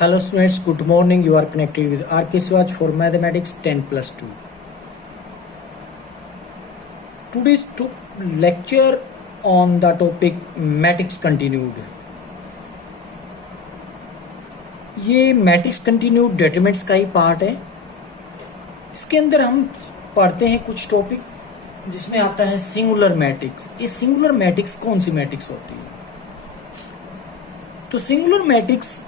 Hello students, good morning. You are connected with RK Swaj for Mathematics 10+2. Today's lecture on the topic Matrix Continued. ये matrix continued डेटरमिनेंट्स का ही part है। इसके अंदर हम पढ़ते हैं कुछ टॉपिक जिसमें आता है सिंगुलर मैट्रिक्स। ये सिंगुलर मैट्रिक्स कौन सी मैट्रिक्स होती है? तो सिंगुलर मैट्रिक्स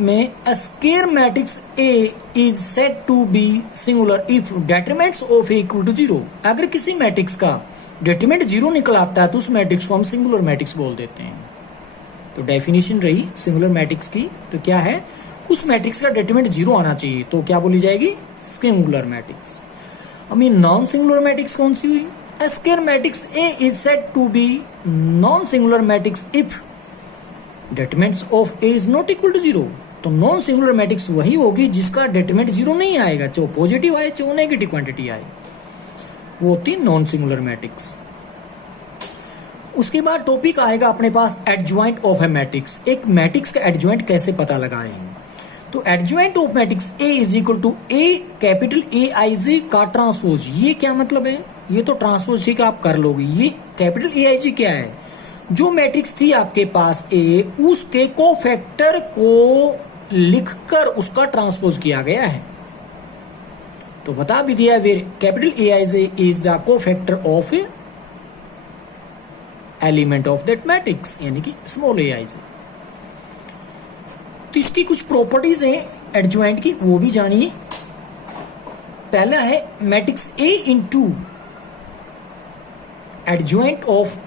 में a square matrix A is said to be singular if determinants of A equal to 0। अगर किसी मैट्रिक्स का डेटरमिनेंट 0 निकल आता है तो उस मैट्रिक्स को हम सिंगुलर मैट्रिक्स बोल देते हैं। तो डेफिनेशन रही सिंगुलर मैट्रिक्स की, तो क्या है, उस मैट्रिक्स का डेटरमिनेंट 0 आना चाहिए, तो क्या बोली जाएगी? Singular matrix. अब ये नॉन सिंगुलर मैट्रिक्स कौन सी हुई? A square matrix A is said to be non-singular matrix if determinants of A is not equal to 0। तो नॉन सिंगुलर मैट्रिक्स वही होगी जिसका डेटरमिनेंट 0 नहीं आएगा, चाहे पॉजिटिव आए चाहे नेगेटिव क्वांटिटी आए, वो होती नॉन सिंगुलर मैट्रिक्स। उसके बाद टॉपिक आएगा अपने पास एडजॉइंट ऑफ ए मैट्रिक्स। एक मैट्रिक्स का एडजॉइंट कैसे पता लगाएं? तो adjoint of matrix A is equal to A capital A I G का ट्रांसपोज। ये क्या मतलब है? ये तो ट्रांसपोज ठीक आप कर लोगे। ये कैपिटल ए आई जी क्या है? जो मैट्रिक्स थी आपके पास ए, उसके कोफैक्टर को लिखकर उसका ट्रांसपोज किया गया है। तो बता भी दिया capital A I J is the cofactor of element of that matrix, यानी कि स्मॉल ए आई जे। तो इसकी कुछ प्रॉपर्टीज हैं एडजॉइंट की, वो भी जानिए। पहला है matrix A into adjoint of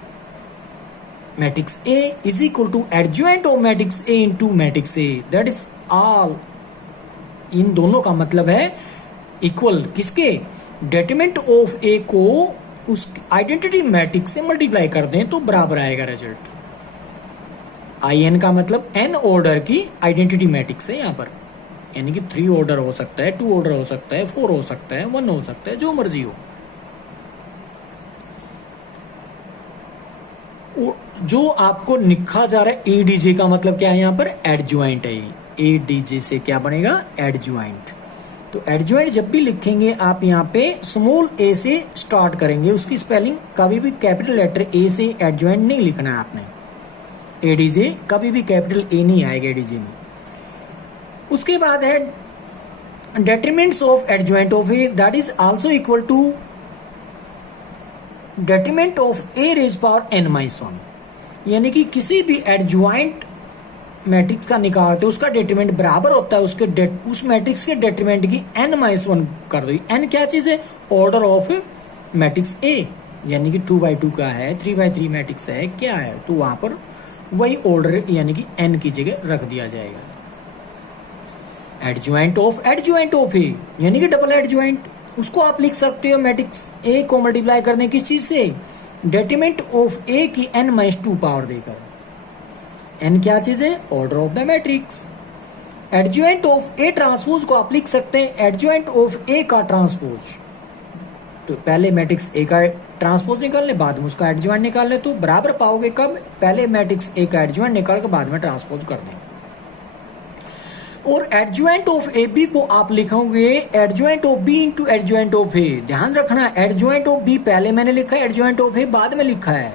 matrix A is equal to adjoint of matrix A into matrix A, that is all। इन दोनों का मतलब है इक्वल किसके? डेटरमिनेंट ऑफ A को उस आइडेंटिटी मैट्रिक्स से मल्टीप्लाई कर दें तो बराबर आएगा रिजल्ट। IN का मतलब n ऑर्डर की आइडेंटिटी मैट्रिक्स है यहाँ पर, यानी कि 3 ऑर्डर हो सकता है, 2 ऑर्डर हो सकता है, 4 हो सकता है, 1 हो सकता है, जो मर्जी हो। जो आपको लिखा जा रहा है एडीजे का मतलब क्या है? यहाँ पर एडजॉइंट है। एडीजे से क्या बनेगा? एडजॉइंट। तो एडजॉइंट जब भी लिखेंगे आप यहाँ पे स्मॉल ए से स्टार्ट करेंगे। उसकी स्पेलिंग कभी भी कैपिटल लेटर ए से एडजॉइंट नहीं लिखना है आपने। एडीजे कभी भी कैपिटल ए नहीं आएगा एडीजे में। उसके बाद है determinants of adjoint of A, that is also equal to determinant of A raise power n minus 1। यानी कि किसी भी एडजॉइंट मैट्रिक्स का निकालते उसका डेटरमिनेंट बराबर होता है उसके उस मैट्रिक्स के डेटरमिनेंट की n माइनस 1 कर दो। n क्या चीज है? ऑर्डर ऑफ मैट्रिक्स A, यानी कि 2x2 का है, 3x3 मैट्रिक्स है, क्या है, तो वहां पर वही ऑर्डर यानी कि n की जगह रख दिया जाएगा। एडजॉइंट ऑफ ए यानी कि डबल एडजॉइंट, उसको आप लिख सकते हो मैट्रिक्स ए को मल्टीप्लाई करने किस चीज से? डेटरमिनेंट ऑफ ए की n माइनस 2 पावर देकर। n क्या चीज है? Order of the matrix. Adjoint of A transpose को आप लिख सकते हैं एडजॉइंट ऑफ ए का ट्रांसपोज। तो पहले मैट्रिक्स ए का ट्रांसपोज निकाल ले, बाद में उसका एडजॉइंट निकाल ले, तो बराबर पाओगे कब? पहले मैट्रिक्स ए का एडजॉइंट निकाल के बाद में ट्रांसपोज कर दें। और एडजॉइंट ऑफ ए बी को आप लिखोगे adjoint of B into adjoint of A. ध्यान रखना, एडजॉइंट ऑफ बी पहले मैंने लिखा है, एडजॉइंट ऑफ ए बाद में लिखा है।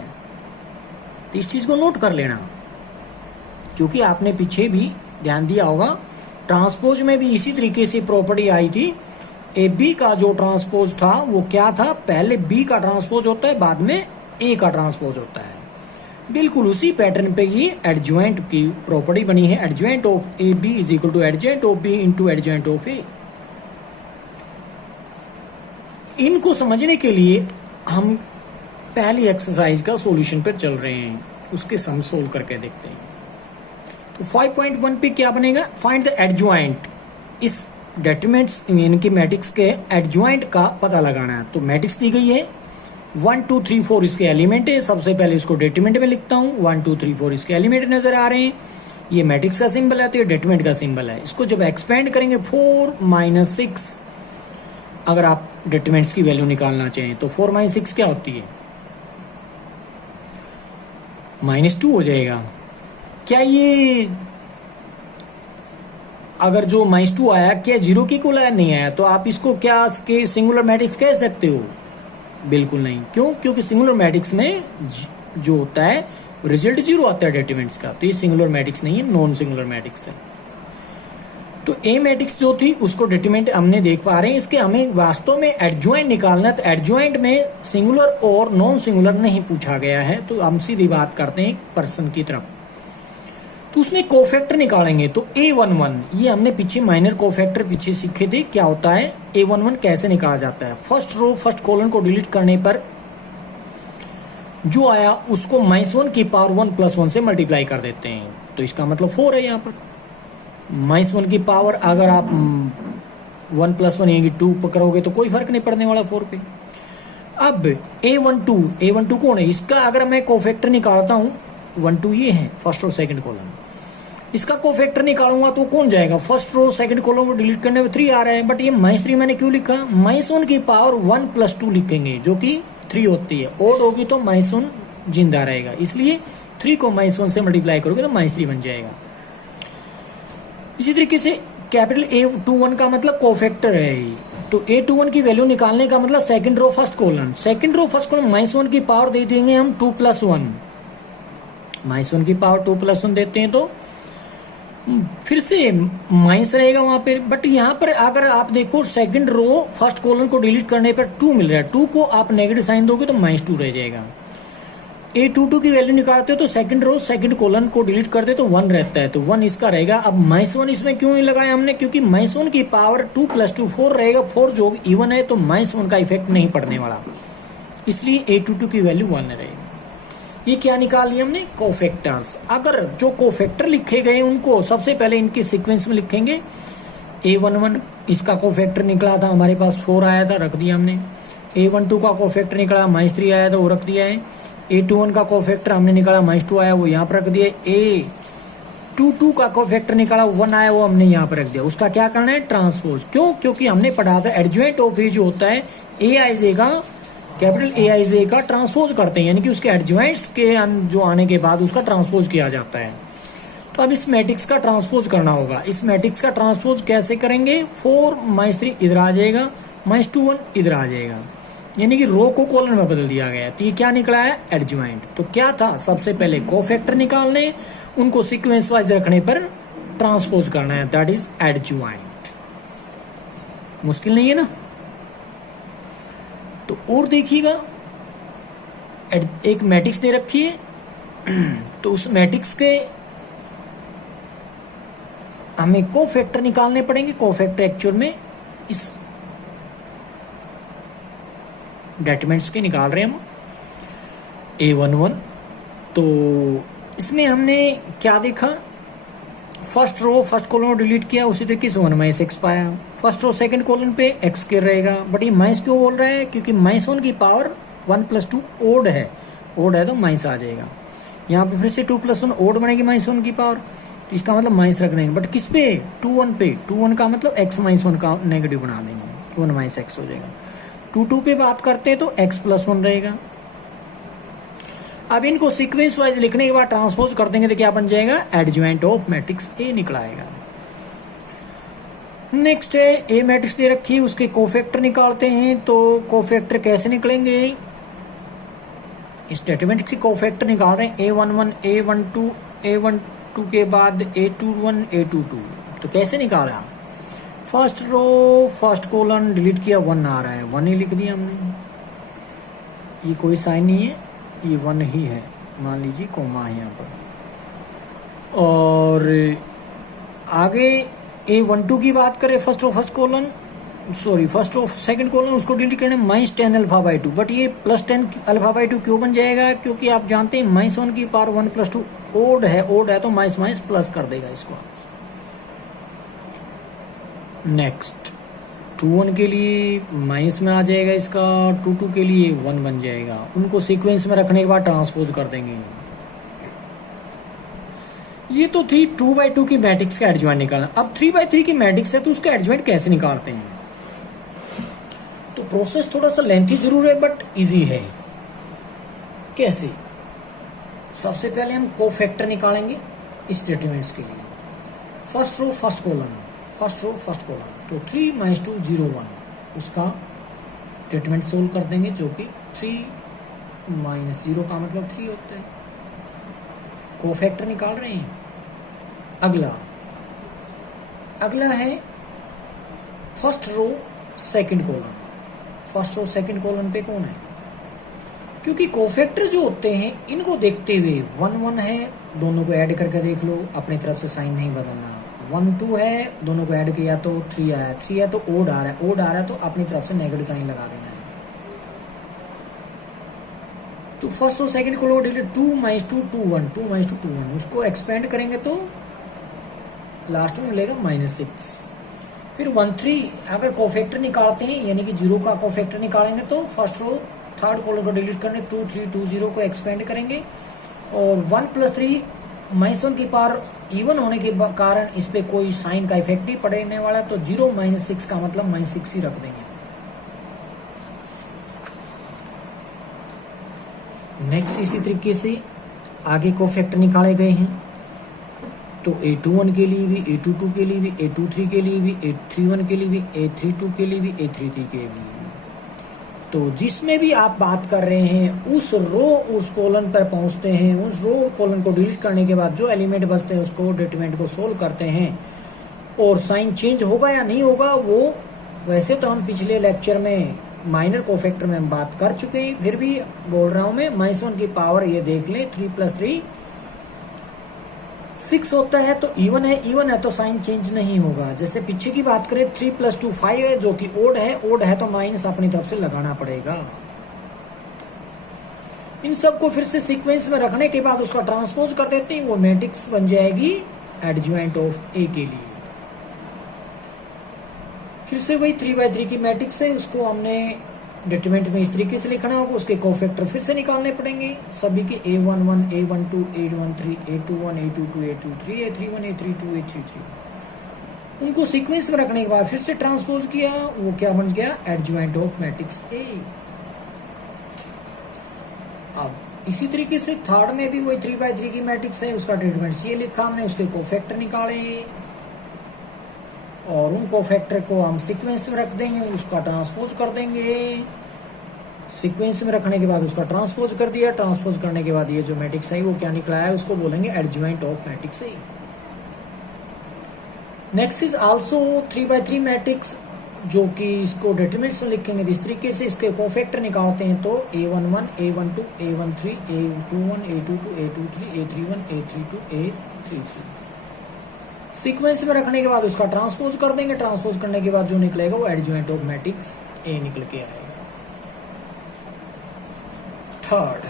तो इस चीज को नोट कर लेना, क्योंकि आपने पीछे भी ध्यान दिया होगा ट्रांसपोज में भी इसी तरीके से प्रॉपर्टी आई थी। ए बी का जो ट्रांसपोज था वो क्या था? पहले बी का ट्रांसपोज होता है, बाद में ए का ट्रांसपोज होता है। बिल्कुल उसी पैटर्न पे ये एडजॉइंट की प्रॉपर्टी बनी है। Adjoint of A B is equal to adjoint of B into adjoint of A. इनको समझने के लिए हम पहली एक्सरसाइज का सॉल्यूशन पर चल रहे हैं, उसके सम सोल्व करके देखते हैं। तो 5.1 पे क्या बनेगा? Find the adjoint. इस डेटरमिनेंट्स यानी कि मैट्रिक्स के एडजॉइंट का पता लगाना है। तो मैट्रिक्स दी गई है 1 2 3 4 इसके एलिमेंट है। सबसे पहले इसको डेटरमिनेंट में लिखता हूं। 1 2 3 4 इसके एलिमेंट नजर आ रहे हैं। ये मैट्रिक्स का सिंबल है, तो ये डेटरमिनेंट का सिंबल है। इसको जब एक्सपेंड करेंगे 4 माइनस 6, अगर आप डेटरमिनेंट्स की वैल्यू निकालना चाहें तो 4 माइनस 6 क्या होती है? -2 हो जाएगा। क्या ये अगर जो -2 आया क्या 0 के इक्वल आया, नहीं आया, तो आप इसको क्या इसके सिंगुलर मैट्रिक्स कह सकते हो? बिल्कुल नहीं। क्यों? क्योंकि सिंगुलर मैट्रिक्स में जो होता है रिजल्ट 0 आता है डेटरमिनेंट्स का, तो ये सिंगुलर मैट्रिक्स नहीं है, नॉन सिंगुलर मैट्रिक्स है। तो ए मैट्रिक्स जो थी उसको डिटरमिनेंट हमने देख पा रहे हैं। इसके हमें वास्तव में एडजॉइंट निकालना, तो एडजॉइंट में सिंगुलर और नॉन सिंगुलर नहीं पूछा गया है, तो हम सीधी बात करते हैं एक पर्सन की तरफ। तो उसने कोफैक्टर निकालेंगे, तो A11 ये हमने पीछे माइनर कोफैक्टर पीछे सीखे थे, क्या होता है A11 कैसे निकाला जाता है। फर्स्ट रो फर्स्ट कॉलम को डिलीट करने पर जो आया उसको -1 की पावर 1 + 1 से मल्टीप्लाई कर देते हैं, तो इसका मतलब 4 है। यहाँ पर -1 की पावर अगर आप 1 + 1 यानी 2 पकड़ोगे तो कोई फर्क नहीं पड़ने वाला 4 पे। अब A12 कौन है? इसका अगर मैं कोफैक्टर निकालता हूं 1 2 ये है फर्स्ट और सेकंड कॉलम, इसका कोफैक्टर निकालूंगा तो कौन जाएगा? फर्स्ट रो सेकंड कॉलम को डिलीट करने में 3 आ रहा है, बट ये -3 मैंने क्यों लिखा? -1 की पावर 1 + 2 लिखेंगे जो कि 3 होती है, ओड होगी तो -1 जिंदा रहेगा, इसलिए 3 को -1 से मल्टीप्लाई करोगे तो -3 बन जाएगा। इसी तरीके से कैपिटल A21 का मतलब कोफैक्टर है, तो A21 की वैल्यू निकालने का मतलब सेकंड रो फर्स्ट कॉलम -1 की पावर दे देंगे हम 2 + 1, -1 की पावर 2 + 1 देते हैं तो फिर से माइनस रहेगा वहां पर। बट यहाँ पर अगर आप देखो सेकंड रो फर्स्ट कॉलम को डिलीट करने पर 2 मिल रहा है, 2 को आप नेगेटिव साइन दोगे तो -2 रह जाएगा। A22 की वैल्यू निकालते हो तो सेकंड रो सेकंड कॉलम को डिलीट करते तो 1 रहता है, तो 1 इसका रहेगा। अब -1 इसमें क्यों नहीं लगाया हमने? क्योंकि -1 की पावर 2 + 2 4 रहेगा, 4 जो इवन है तो -1 का इफेक्ट नहीं पड़ने वाला, इसलिए A22 की वैल्यू 1 रहेगी। ये क्या निकाल लिया हमने? कोफैक्टर्स। अगर जो कोफैक्टर लिखे गए उनको सबसे पहले इनके सीक्वेंस में लिखेंगे। A11 इसका कोफैक्टर निकला था हमारे पास 4 आया था, रख दिया हमने। A12 का कोफैक्टर निकला -3 आया था, वो रख दिया है। A21 का कोफैक्टर हमने निकाला -2 आया, वो यहाँ पर रख दिया। A22 का कोफैक्टर निकाला 1 आया, वो हमने यहाँ पर रख दिया। उसका क्या करना है? ट्रांसपोज। क्यों? क्योंकि हमने पढ़ा था एडजॉइंट ऑफ ए जो होता है Aij का कैपिटल Aij का ट्रांसपोज करते हैं, यानी कि उसके एडजॉइंट्स के जो आने के बाद उसका ट्रांसपोज किया जाता है। तो अब इस मैट्रिक्स का ट्रांसपोज करना होगा। इस मैट्रिक्स का ट्रांसपोज कैसे करेंगे? 4 -3 इधर आ जाएगा, -2 1 इधर आ जाएगा, यानी कि रो को कॉलम में बदल दिया गया। तो ये क्या निकला है? एडजॉइंट। तो क्या था? सबसे पहले कोफैक्टर निकालने, उनको सीक्वेंस वाइज रखने पर ट्रांसपोज करना है, दैट इज एडजॉइंट। मुश्किल नहीं है ना? तो और देखिएगा, एक मैट्रिक्स दे रखी है तो उस मैट्रिक्स के हमें कोफैक्टर निकालने पड़ेंगे। कोफैक्टर एक्चुअल में इस डेटरमिनेंट्स के निकाल रहे हैं हम A11। तो इसमें हमने क्या देखा? फर्स्ट रो फर्स्ट कॉलम को डिलीट किया, उसी तरीके से 1 - x पाया। फर्स्ट रो सेकंड कॉलम पे x के रहेगा, बट ये माइनस क्यों बोल रहा है? क्योंकि -1 की पावर 1 + 2 ओड है तो माइनस आ जाएगा। यहाँ पे फिर से 2 + 1 ओड बनेगी -1 की पावर, तो इसका मतलब माइनस रख देंगे। बट किस पे? 2 1 पे। 2 1 का मतलब x -1 का नेगेटिव बना देंगे, 1 - x हो जाएगा। 2 2 पे बात करते हैं तो x + 1 रहेगा। अब इनको सीक्वेंस वाइज लिखने के बाद ट्रांसपोज कर देंगे तो क्या बन जाएगा? एडजॉइंट ऑफ मैट्रिक्स ए निकल आएगा। नेक्स्ट है ए मैट्रिक्स दे रखी है, उसके कोफैक्टर निकालते हैं। तो कोफैक्टर कैसे निकलेंगे? इस डेटरमिनेंट के कोफैक्टर निकाल रहे हैं A11 A12 के बाद A21 A22। तो कैसे निकाला? First row first column delete किया, 1 आ रहा है, 1 ही लिख दिया हमने। ये कोई साइन नहीं है, ये 1 ही है, मान लीजिए कोमा है यहाँ पर। और आगे A12 की बात करें, first row first column first row second column, उसको डिलीट करने -10 α/2, बट ये +10 α/2 क्यों बन जाएगा? क्योंकि आप जानते हैं -1 की पावर 1 + 2 ओड है तो माइनस प्लस कर देगा इसको। नेक्स्ट 2 1 के लिए माइनस में आ जाएगा इसका, 2 2 के लिए 1 बन जाएगा। उनको सीक्वेंस में रखने के बाद ट्रांसपोज कर देंगे। ये तो थी 2/2 की मैट्रिक्स का एडजॉइंट निकालना। अब 3/3 की मैट्रिक्स है तो उसका एडजॉइंट कैसे निकालते हैं? तो प्रोसेस थोड़ा सा लेंथी जरूर है बट इजी है। कैसे? सबसे पहले हम कोफैक्टर निकालेंगे इस डेटरमिनेंट्स के लिए। First row first column first row first column, तो 3 - 2 0 1 उसका डिटरमिनेंट सोल्व कर देंगे, जो कि 3 - 0 का मतलब 3 होता है। कोफैक्टर निकाल रहे हैं। अगला है first row second column. First row second column पे कौन है? क्योंकि कोफैक्टर जो होते हैं इनको देखते हुए 1 1 है, दोनों को ऐड करके देख लो, अपनी तरफ से साइन नहीं बदलना। 1 2 है, दोनों को ऐड किया तो 3 आया, 3 है तो ओड आ रहा है, ओड आ रहा है तो अपनी तरफ से नेगेटिव साइन लगा देना है। तो फर्स्ट और सेकंड को लो डिलीट 2 - 2 2 1, 2 - 2 2 1, उसको एक्सपेंड करेंगे तो लास्ट में मिलेगा -6। फिर 1 3 अगर कोफैक्टर निकालते हैं यानी कि 0 का कोफैक्टर निकालेंगे तो फर्स्ट रो थर्ड कॉलम को डिलीट करने 2 3 2 0 को एक्सपेंड करेंगे, और 1 + 3 -1 की पावर इवन होने के कारण इस पे कोई साइन का इफेक्ट नहीं पड़ने वाला, तो 0 - 6 का मतलब -6 ही रख देंगे। नेक्स्ट इसी तरीके से आगे कोफैक्टर निकाले गए हैं, तो A21 के लिए भी, A22 के लिए भी, A23 के लिए भी, A31 के लिए भी, A32 के लिए भी, A33 के लिए भी। तो जिसमें भी आप बात कर रहे हैं उस रो उस कॉलम पर पहुंचते हैं, उस रो कॉलम को डिलीट करने के बाद जो एलिमेंट बचते हैं उसको डिटरमिनेंट को सोल्व करते हैं, और साइन चेंज होगा या नहीं होगा वो वैसे तो हम पिछले लेक्चर में माइनर कोफैक्टर में हम बात कर चुके हैं, फिर भी बोल रहा हूं मैं -1 की पावर ये देख ले, 3 + 3 6 होता है, तो इवन है तो साइन चेंज नहीं होगा। जैसे पीछे की बात करें 3 + 2 5 है जो कि ओड है तो माइनस अपनी तरफ से लगाना पड़ेगा। इन सबको फिर से सीक्वेंस में रखने के बाद उसका ट्रांसपोज कर देते हैं, वो मैट्रिक्स बन जाएगी एडजॉइंट ऑफ ए के लिए। फिर से वही 3/3 की मैट्रिक्स है, उसको हमने डिटरमिनेंट में इस तरीके से लिखना होगा, उसके कोफैक्टर फिर से निकालने पड़ेंगे सभी के A11 A12 A13 A21 A22 A23 A31 A32 A33। उनको सीक्वेंस में रखने के बाद फिर से ट्रांसपोज किया, वो क्या बन गया एडजॉइंट ऑफ मैट्रिक्स ए। अब इसी तरीके से थर्ड में भी वही 3/3 की मैट्रिक्स है, उसका डिटरमिनेंट ये लिखा हमने, उसके कोफैक्टर निकाले और उन कोफैक्टर को हम सीक्वेंस में रख देंगे, उसका ट्रांसपोज कर देंगे। सीक्वेंस में रखने के बाद उसका ट्रांसपोज कर दिया, ट्रांसपोज करने के बाद ये जो मैट्रिक्स है वो क्या निकला है उसको बोलेंगे adjoint of matrix A. Next is also 3/3 matrix, जो कि इसको डिटरमिनेंट्स में लिखेंगे इस तरीके से, इसके कोफैक्टर निकालते हैं तो A11 A12 A13 A21 A22 A23 A31 A32 A33। Sequence में रखने के बाद उसका ट्रांसपोज कर देंगे, ट्रांसपोज करने के बाद जो निकलेगा वो एडजॉइंट ऑफ मैट्रिक्स ए निकल के आएगा। थर्ड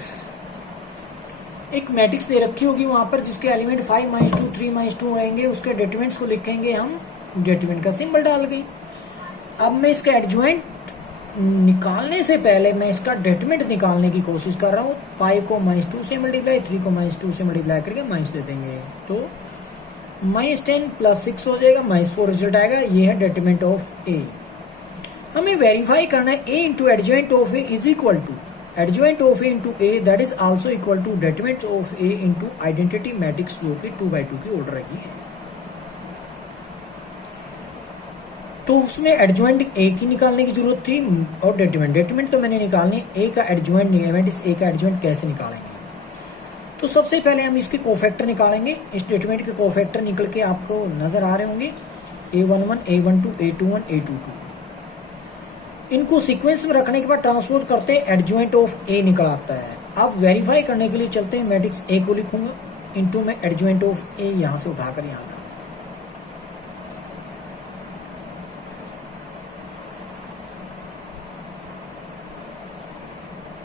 एक मैट्रिक्स दे रखी होगी वहां पर जिसके एलिमेंट 5 - 2 3 - 2 रहेंगे, उसके डिटरमिनेंट्स को लिखेंगे हम डिटरमिनेंट का सिंबल डाल के। अब मैं इसका एडजॉइंट निकालने से पहले मैं इसका डिटरमिनेंट निकालने की कोशिश कर रहा हूँ। 5 को -2 से मल्टीप्लाई, 3 को -2 से मल्टीप्लाई करके माइनस दे देंगे, तो -10 + 6 हो जाएगा, -4 रिजल्ट आएगा। ये है डिटरमिनेंट ऑफ ए। हमें वेरीफाई करना है a into adjoint of A is equal to adjoint of A into A, that is also equal to determinant of A into identity matrix जो कि 2/2 की ऑर्डर रही है। तो उसमें एडजॉइंट ए की निकालने की जरूरत थी और डिटरमिनेंट तो मैंने निकालने, ए का एडजॉइंट ए का एडजॉइंट कैसे निकालेंगे। तो सबसे पहले हम इसके कोफैक्टर निकालेंगे। इस डिटरमिनेंट के कोफैक्टर निकल के आपको नजर आ रहे होंगे A11 A12 A21 A22। इनको सीक्वेंस में रखने के बाद ट्रांसपोज करते हैं, एडजॉइंट ऑफ ए निकल आता है। अब वेरीफाई करने के लिए चलते हैं, मैट्रिक्स ए को लिखूंगा इनटू में एडजॉइंट ऑफ ए यहां से उठाकर यहां पे।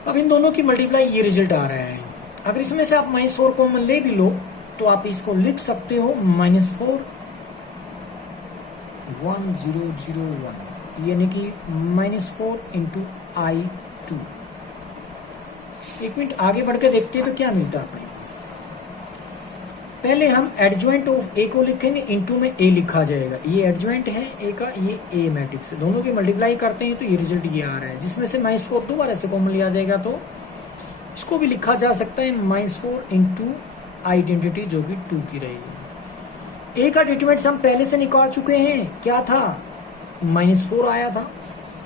अब इन दोनों की मल्टीप्लाई ये रिजल्ट आ रहा है। अगर इसमें से आप -4 कॉमन ले भी लो तो आप इसको लिख सकते हो -4 1 0 0 1, यानी कि -4 × I2। एक मिनट आगे बढ़ के देखते हैं तो क्या मिलता है अपने। पहले हम एडजॉइंट ऑफ ए को लिखेंगे, इनटू में ए लिखा जाएगा। ये एडजॉइंट है ए का, ये ए मैट्रिक्स है, दोनों की मल्टीप्लाई करते हैं तो ये रिजल्ट ये आ रहा है, जिसमें से -4 दो बार ऐसे कॉमन लिया जाएगा तो इसको भी लिखा जा सकता है -4 × आइडेंटिटी जो कि 2 की रहेगी। ए का डिटरमिनेंट हम पहले से निकाल चुके हैं, क्या था, -4 आया था।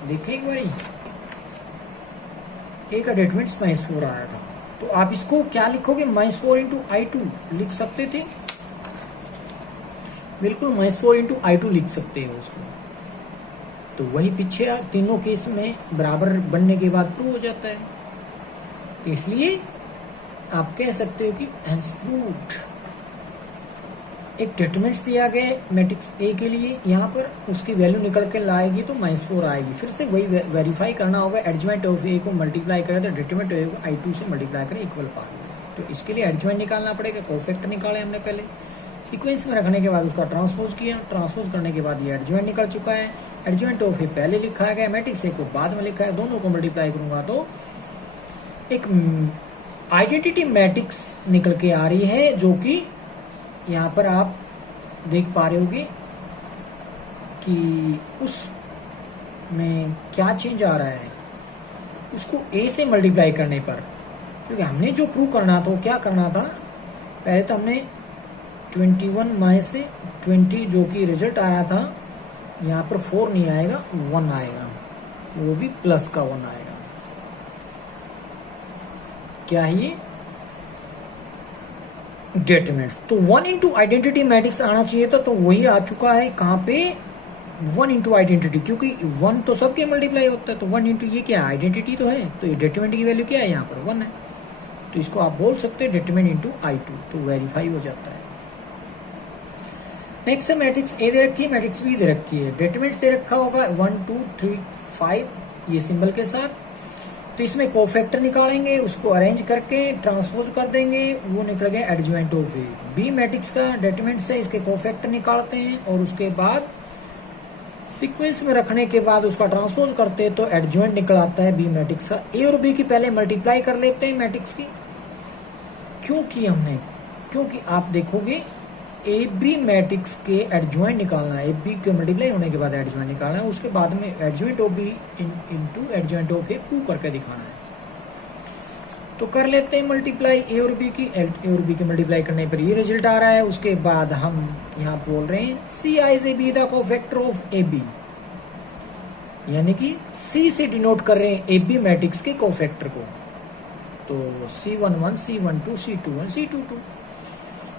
देखें एक बारी, ए का डिटरमिनेंट -4 आया था, तो आप इसको क्या लिखोगे, -4 इंटू I2 लिख सकते थे, बिल्कुल -4 इंटू I2 लिख सकते हो उसको। तो वही पीछे तीनों केस में बराबर बनने के बाद प्रूव हो जाता है, तो इसलिए आप कह सकते हो कि हैज प्रूव्ड। एक डिटरमिनेंट्स दिया गया मैट्रिक्स ए के लिए, यहाँ पर उसकी वैल्यू निकल के लाएगी तो -4 आएगी। फिर से वही वेरीफाई करना होगा, एडजॉइंट ऑफ ए को मल्टीप्लाई करें तो डिटरमिनेंट ऑफ I2 से मल्टीप्लाई करें, इक्वल पाएंगे। तो इसके लिए एडजॉइंट निकालना पड़ेगा, कोफैक्टर निकाले हमने पहले, सीक्वेंस में रखने के बाद उसका ट्रांसपोज किया, ट्रांसपोज करने के बाद ये एडजॉइंट निकल चुका है। एडजॉइंट ऑफ ए पहले लिखा गया, मैट्रिक्स ए को बाद में लिखा है, दोनों को मल्टीप्लाई करूंगा तो एक आइडेंटिटी मैट्रिक्स निकल के आ रही है, जो कि यहाँ पर आप देख पा रहे होगे कि उस में क्या चेंज आ रहा है, उसको ए से मल्टीप्लाई करने पर, क्योंकि हमने जो प्रूव करना था वो क्या करना था, पहले तो हमने 21 में से 20 जो कि रिजल्ट आया था, यहाँ पर 4 नहीं आएगा, 1 आएगा, वो भी प्लस का 1 आएगा। क्या है ये, डिटरमिनेंट्स। तो 1 इंटू आइडेंटिटी मैट्रिक्स आना चाहिए था, तो वही आ चुका है कहाँ पे, 1 इंटू आइडेंटिटी, क्योंकि 1 तो सबके मल्टीप्लाई होता है, तो 1 इंटू ये क्या है, आइडेंटिटी तो है, तो ये डिटरमिनेंट की वैल्यू क्या है, यहाँ पर 1 है, तो इसको आप बोल सकते हैं डिटरमिनेंट इंटू I2, तो वेरीफाई हो जाता है। नेक्स्ट है मैट्रिक्स ए दे रखी है, मैट्रिक्स बी दे रखी है, डिटरमिनेंट दे रखा होगा 1 2 3 5 ये सिंबल के साथ, तो इसमें कोफैक्टर निकालेंगे, उसको अरेंज करके ट्रांसपोज कर देंगे, वो निकल गया adjoint of A. B matrix का डिटरमिनेंट से इसके कोफैक्टर निकालते हैं और उसके बाद सीक्वेंस में रखने के बाद उसका ट्रांसपोज करते हैं तो एडजॉइंट निकल आता है बी मैट्रिक्स का। ए और बी की पहले मल्टीप्लाई कर लेते हैं मैट्रिक्स की, क्यों की हमने, क्योंकि आप देखोगे ए बी मैट्रिक्स के एडजॉइंट निकालना है, ए बी के मल्टीप्लाई होने के बाद एडजॉइंट निकालना है, उसके बाद में adjoint of B into adjoint of A prove करके दिखाना है। तो कर लेते हैं मल्टीप्लाई ए और बी की, ए और बी के मल्टीप्लाई करने पर ये रिजल्ट आ रहा है। उसके बाद हम यहाँ बोल रहे हैं सी आई से be the cofactor of A B, यानी कि सी से डिनोट कर रहे हैं ए बी मैट्रिक्स के कोफैक्टर को, तो C11 C12 C21 C22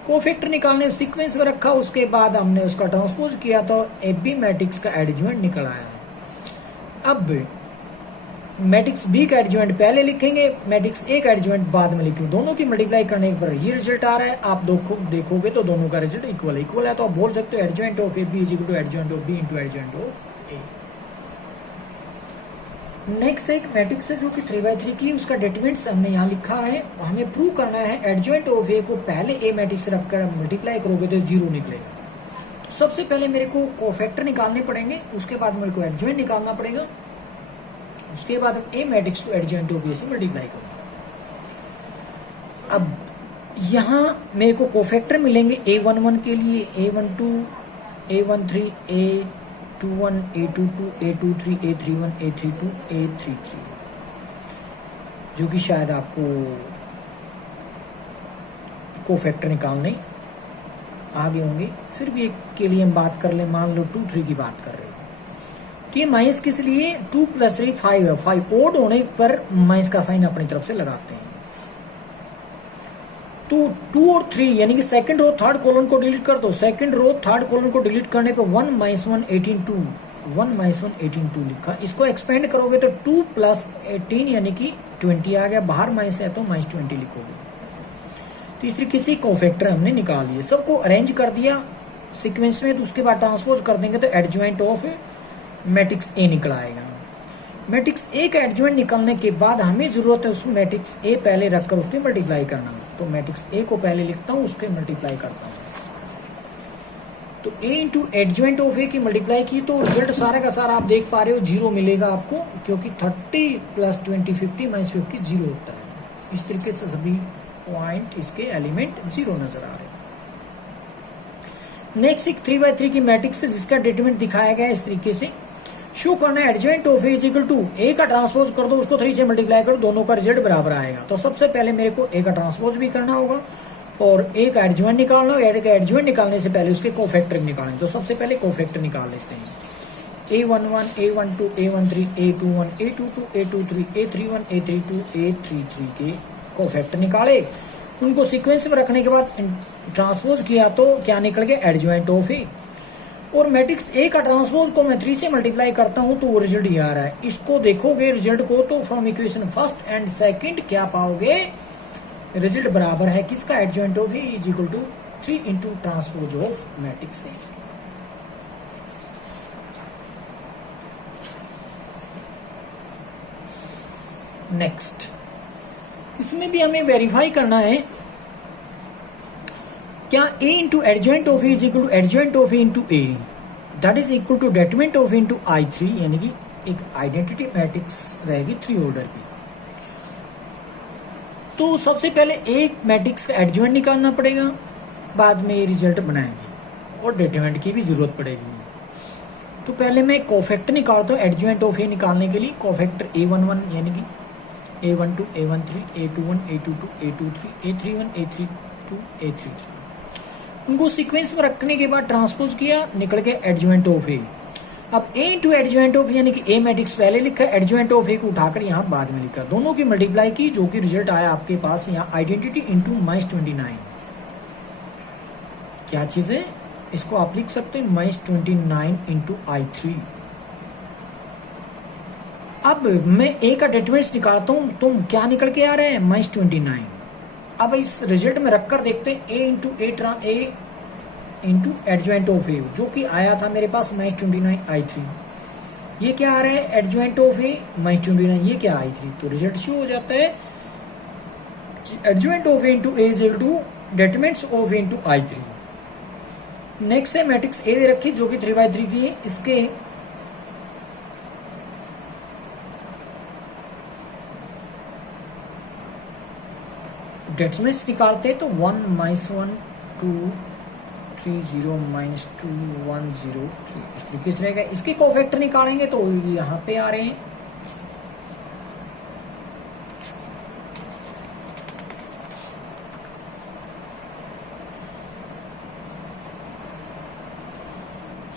cofactor निकालने सीक्वेंस में रखा, उसके बाद हमने उसका ट्रांसपोज किया तो ए बी मैट्रिक्स का एडजॉइंट निकल आया। अब मैट्रिक्स बी का एडजॉइंट पहले लिखेंगे, मैट्रिक्स ए का एडजॉइंट बाद में लिखेंगे, दोनों की मल्टीप्लाई करने पर ये रिजल्ट आ रहा है। आप देखोगे तो दोनों का रिजल्ट इक्वल है, तो आप बोल सकते हो adjoint of A B is equal to adjoint of B into adjoint of A. Next एक मैट्रिक्स है जो कि 3/3 की, उसका डिटरमिनेंट्स हमने यहाँ लिखा है, हमें प्रूव करना है एडजॉइंट ऑफ ए को पहले ए मैट्रिक्स रखकर मल्टीप्लाई करोगे तो 0 निकलेगा। तो सबसे पहले मेरे को कोफैक्टर निकालने पड़ेंगे, उसके बाद मेरे को एडजॉइंट निकालना पड़ेगा, उसके बाद हम ए मैट्रिक्स को एडजॉइंट ऑफ ए से मल्टीप्लाई करेंगे। अब यहाँ मेरे को कोफैक्टर मिलेंगे A11 के लिए A12 A13 A21 A22 A23 A31 A32 A33, जो कि शायद आपको कोफैक्टर निकालने आगे होंगे। फिर भी एक के लिए हम बात कर ले, मान लो 2 3 की बात कर रहे हो, तो ये माइनस किस लिए, 2 + 3 5 है, 5 ओड होने पर माइनस का साइन अपनी तरफ से लगाते हैं। तो 2 और 3 यानी कि सेकंड रो थर्ड कॉलम को डिलीट कर दो, सेकंड रो थर्ड कॉलम को डिलीट करने पे 1 - 1 18 2 1 - 1 18 2 लिखा। इसको एक्सपेंड करोगे तो 2 + 18 यानी कि 20 आ गया, बाहर माइनस है तो -20 लिखोगे। तो इस तरीके से कोफैक्टर हमने निकाल लिए, सबको अरेंज कर दिया सीक्वेंस में, तो उसके बाद ट्रांसपोज कर देंगे तो एडजॉइंट ऑफ मैट्रिक्स ए निकल आएगा। मैट्रिक्स ए का एडजॉइंट निकालने के बाद हमें जरूरत है उस मैट्रिक्स ए पहले रखकर उसके मल्टीप्लाई करना, तो मैट्रिक्स ए को पहले लिखता हूँ, उसके मल्टीप्लाई करता हूँ। तो ए इंटू एडजॉइंट ऑफ ए की मल्टीप्लाई की तो रिजल्ट सारे का सारा आप देख पा रहे हो 0 मिलेगा आपको, क्योंकि 30 + 20 50 - 50 0 होता है। इस तरीके से सभी पॉइंट इसके एलिमेंट 0 नजर आ रहे हैं। नेक्स्ट एक 3/3 की मैट्रिक्स है जिसका डिटरमिनेंट दिखाया गया है इस तरीके से। शो करना है adjoint of A is equal to A का ट्रांसपोज कर दो, उसको 3 से मल्टीप्लाई करो, दोनों का रिजल्ट बराबर आएगा। तो सबसे पहले मेरे को ए का ट्रांसपोज भी करना होगा, और एक एडजॉइंट निकालना है, एक एडजॉइंट निकालने से पहले उसके कोफैक्टर निकालें। तो सबसे पहले कोफैक्टर निकाल लेते हैं। A11, A12, A13, A21, A22, A23, A31, A32, A33 के कोफैक्टर निकाले। उनको सीक्वेंस में रखने के बाद ट्रांसपोज किया तो क्या निकल गया, एडजॉइंट ऑफ ए। और मैट्रिक्स ए का ट्रांसपोज को मैं 3 से मल्टीप्लाई करता हूं तो वो रिजल्ट ये आ रहा है। इसको देखोगे रिजल्ट को तो from equation first and second क्या पाओगे, रिजल्ट बराबर है किसका, adjoint of A is equal to 3 into transpose of matrix A. Next, इसमें भी हमें वेरीफाई करना है क्या A into adjoint of A is equal to adjoint of A into A, that is equal to determinant of A into I3, यानी कि एक identity matrix रहेगी 3 ऑर्डर की। तो सबसे पहले एक मैट्रिक्स का एडजॉइंट निकालना पड़ेगा, बाद में ये रिजल्ट बनाएंगे और डेटरमिनेंट की भी जरूरत पड़ेगी। तो पहले मैं कोफैक्टर निकालता हूँ एडजॉइंट ऑफ ए निकालने के लिए। कोफैक्टर A11 यानी कि A12, A13, A21, A22, A23, A31, A32, A33, उनको सीक्वेंस में रखने के बाद ट्रांसपोज किया, निकल के एडजॉइंट ऑफ ए। अब ए इंटू एडजॉइंट ऑफ यानी कि ए मैट्रिक्स पहले लिखा, एडजॉइंट ऑफ ए को उठाकर यहाँ बाद में लिखा, दोनों की मल्टीप्लाई की, जो कि रिजल्ट आया आपके पास यहाँ आइडेंटिटी इंटू -29। क्या चीज है, इसको आप लिख सकते हैं -29 इंटू I3। अब मैं ए का डेटरमिनेंट्स निकालता हूं तो क्या निकल के आ रहा है, -29। अब इस रिजल्ट में रखकर देखते हैं ए इंटू एडजॉइंट ऑफ ए, जो कि आया था मेरे पास -29 I3। ये क्या आ रहा है, एडजॉइंट ऑफ ए -29, ये क्या I3। तो रिजल्ट शो हो जाता है कि adjoint of A into A is equal to determinants of A into I3। Next है मैट्रिक्स ए दे रखी जो कि 3/3 की है। इसके डेटरमिनेंट्स निकालते हैं तो 1 -1 2 3 0 -2 1 0 3 इस तरीके से रहेगा। इसके कोफैक्टर निकालेंगे तो यहाँ पे आ रहे हैं।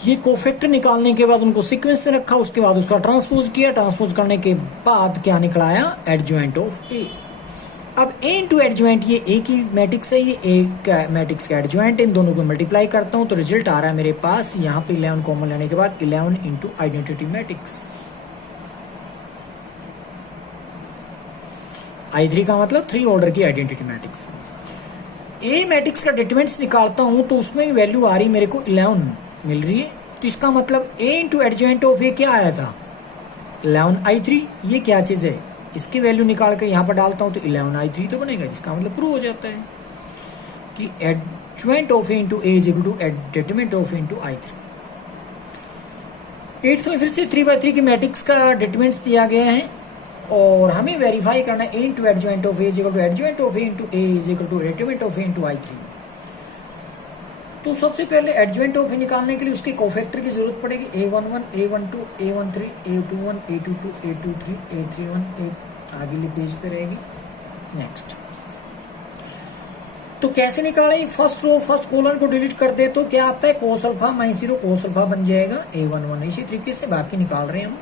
ये कोफैक्टर निकालने के बाद उनको सीक्वेंस से रखा, उसके बाद उसका ट्रांसपोज किया, ट्रांसपोज करने के बाद क्या निकला आया, एडजॉइंट ऑफ ए। अब ए इंटू एडजॉइंट, ये ए की मैट्रिक्स है, ये ए का मैट्रिक्स का एडजॉइंट, इन दोनों को मल्टीप्लाई करता हूं तो रिजल्ट आ रहा है मेरे पास यहाँ पे 11 कॉमन लेने के बाद 11 इंटू आइडेंटिटी मैट्रिक्स। I3 का मतलब 3 ऑर्डर की आइडेंटिटी मैट्रिक्स। ए मैट्रिक्स का डेटरमिनेंट्स निकालता हूं तो उसमें वैल्यू आ रही मेरे को 11 मिल रही है। तो इसका मतलब ए इंटू एडजॉइंट ऑफ ए क्या आया था, 11 I3। ये क्या चीज है, इसकी वैल्यू निकाल कर यहाँ पर डालता हूँ तो 11 I3 तो बनेगा। इसका मतलब प्रूव हो जाता है कि adjoint of A into A is equal to determinant of A into I3। 8th में फिर से 3/3 की मैट्रिक्स का डेटरमिनेंट्स दिया गया है और हमें वेरीफाई करना है A into adjoint of A is equal to adjoint of A into A is equal to determinant of A into I3। तो सबसे पहले एडजॉइंट ऑफ ए निकालने के लिए उसके कोफैक्टर की जरूरत पड़ेगी। A11, A12, A13, A21, A22, A23, A31, आगे पेज पे रहेगी। नेक्स्ट, तो कैसे निकालें, फर्स्ट रो फर्स्ट कॉलम को डिलीट कर दे तो क्या आता है, कोस अल्फा -0 कोस अल्फा बन जाएगा A11। इसी तरीके से बाकी निकाल रहे हैं हम।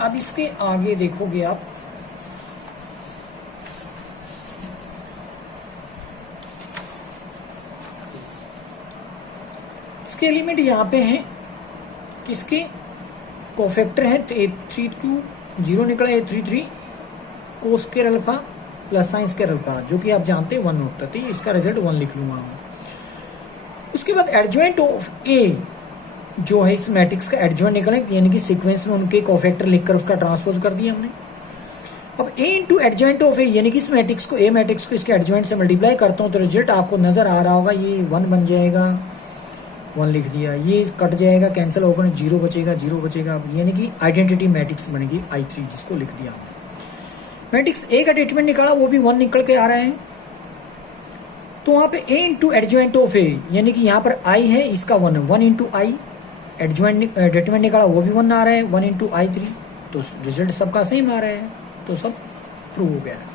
अब इसके आगे देखोगे आप, इसके एलिमेंट यहाँ पे हैं, किसके कोफैक्टर है, तो A32 0 निकला, A33 cos square alpha plus sine square alpha, जो कि आप जानते हैं 1 होता है, इसका रिजल्ट 1 लिख लूंगा। उसके बाद एडजॉइंट ऑफ ए जो है इस मैट्रिक्स का एडजॉइंट निकले, यानी कि सीक्वेंस में उनके कोफैक्टर लिखकर उसका ट्रांसपोज कर दिया हमने। अब ए इंटू एडजॉइंट ऑफ ए यानी कि इस मैट्रिक्स को, ए मैट्रिक्स को इसके एडजॉइंट से मल्टीप्लाई करता हूँ तो रिजल्ट आपको नजर आ रहा होगा, ये 1 बन जाएगा, 1 लिख दिया, ये कट जाएगा, कैंसिल होकर 0 बचेगा, 0 बचेगा, यानी कि आइडेंटिटी मैट्रिक्स बनेगी I3, जिसको लिख दिया हमने। मैट्रिक्स ए का ट्रीटमेंट निकाला, वो भी 1 निकल के आ रहा है। तो वहां पे ए इंटू एडजॉइंट ऑफ ए यानी कि यहाँ पर I है, इसका 1 है, 1 इंटू आई, एडजॉइंट डेटरमिनेंट निकाला वो भी 1 आ रहा है, 1 इंटू I3, तो रिजल्ट सबका सेम आ रहा है, तो सब प्रूव हो गया है।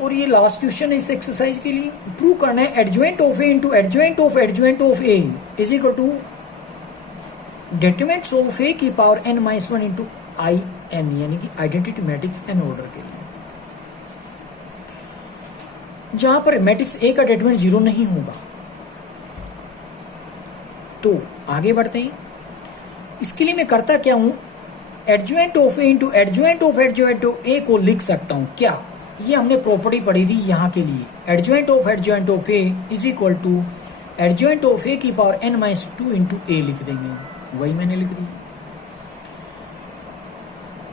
और ये लास्ट क्वेश्चन है इस एक्सरसाइज के लिए। प्रूव करना है adjoint of A into adjoint of adjoint of A is equal to determinants of A की power n minus 1 into I n, यानी कि आइडेंटिटी मैट्रिक्स एन ऑर्डर के लिए, जहां पर मैट्रिक्स ए का डेटरमिनेंट 0 नहीं होगा। तो आगे बढ़ते हैं। इसके लिए मैं करता क्या हूं, adjoint of A into adjoint of A को लिख सकता हूं। क्या, ये हमने प्रॉपर्टी पढ़ी थी यहां के लिए, adjoint of A is equal to adjoint of A की power n minus 2 into A लिख देंगे, वही मैंने लिख दी।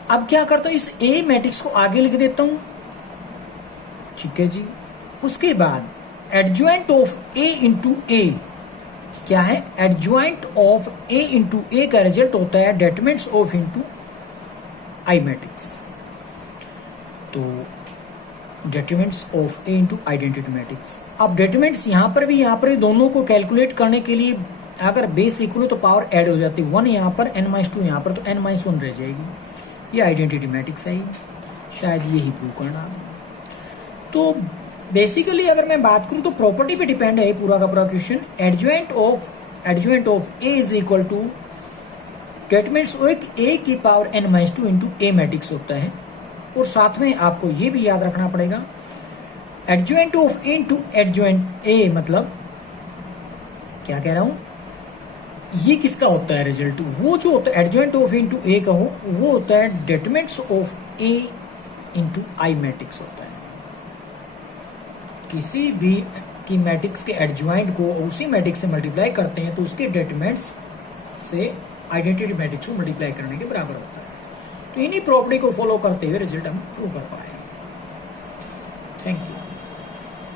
अब क्या करता हूं, इस ए मैट्रिक्स को आगे लिख देता हूं, ठीक है जी। उसके बाद adjoint of A into A क्या है, adjoint of A into A का रिजल्ट होता है determinants of into I matrix. तो determinants of A into identity matrix. अब डेटरमिनेंट्स यहां पर भी दोनों को कैलकुलेट करने के लिए अगर बेस इक्वल हो तो पावर ऐड हो जाती है, 1 यहां पर n माइनस 2 यहां पर, तो n माइनस 1 रह जाएगी। ये आइडेंटिटी मैट्रिक्स है, शायद यही प्रूव करना है। तो बेसिकली अगर मैं बात करूं तो प्रॉपर्टी पे डिपेंड है पूरा का पूरा question. Adjoint of A is equal to determinants of A की power n minus 2 into A matrix होता है। और साथ में आपको ये भी याद रखना पड़ेगा, adjoint of A into adjoint A, मतलब क्या कह रहा हूं, ये किसका होता है रिजल्ट, वो जो होता है adjoint of A into A का हो, वो होता है determinants of A into I matrix होता है। किसी भी की मैट्रिक्स के एडजॉइंट को उसी मैट्रिक्स से मल्टीप्लाई करते हैं तो उसके डेटरमिनेंट्स से आइडेंटिटी मैट्रिक्स को मल्टीप्लाई करने के बराबर होता है। तो इन्हीं प्रॉपर्टी को फॉलो करते हुए रिजल्ट हम प्रूव कर पाए।